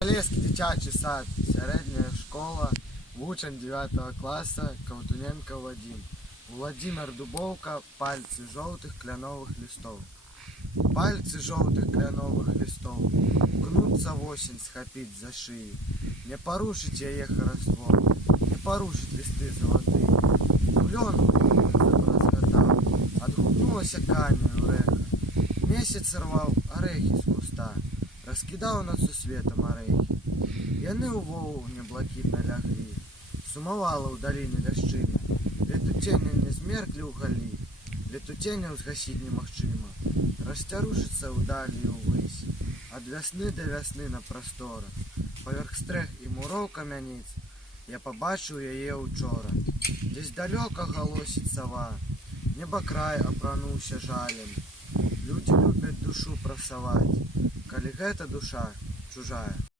Полесский дзіцячы сад, сярэдняя школа, вучань 9 класа, Каўтуненко Вадим. Владимир Дубовка, пальцы жоўтых кляновых лістоў. Пальцы жоўтых кляновых лістоў, кнуцца восень схапіць за шыю. Не парушыць яе хараство, не парушыць лісты залаты. Клён разгадаў, адгукнулася канню рэха. Месяц рваў арэхі з куста, раскідаў над сусветам арэхі. Яны ў воўне блакітна ляглі, сумавала ў даліне ляшчына. Летуценне не змерклі ў галі, летуценне ўзгасіць немагчыма. Расцярушыцца ўдалі ўвысь, ад вясны да вясны на прасторах. Паверх стрэх і муроў камяніц я пабачыў яе ўчора. Дзесь далёка галосіць сава, небакрай апрануўся жалем. Людзі любяць душу прасаваць, калі гэта душа чужая.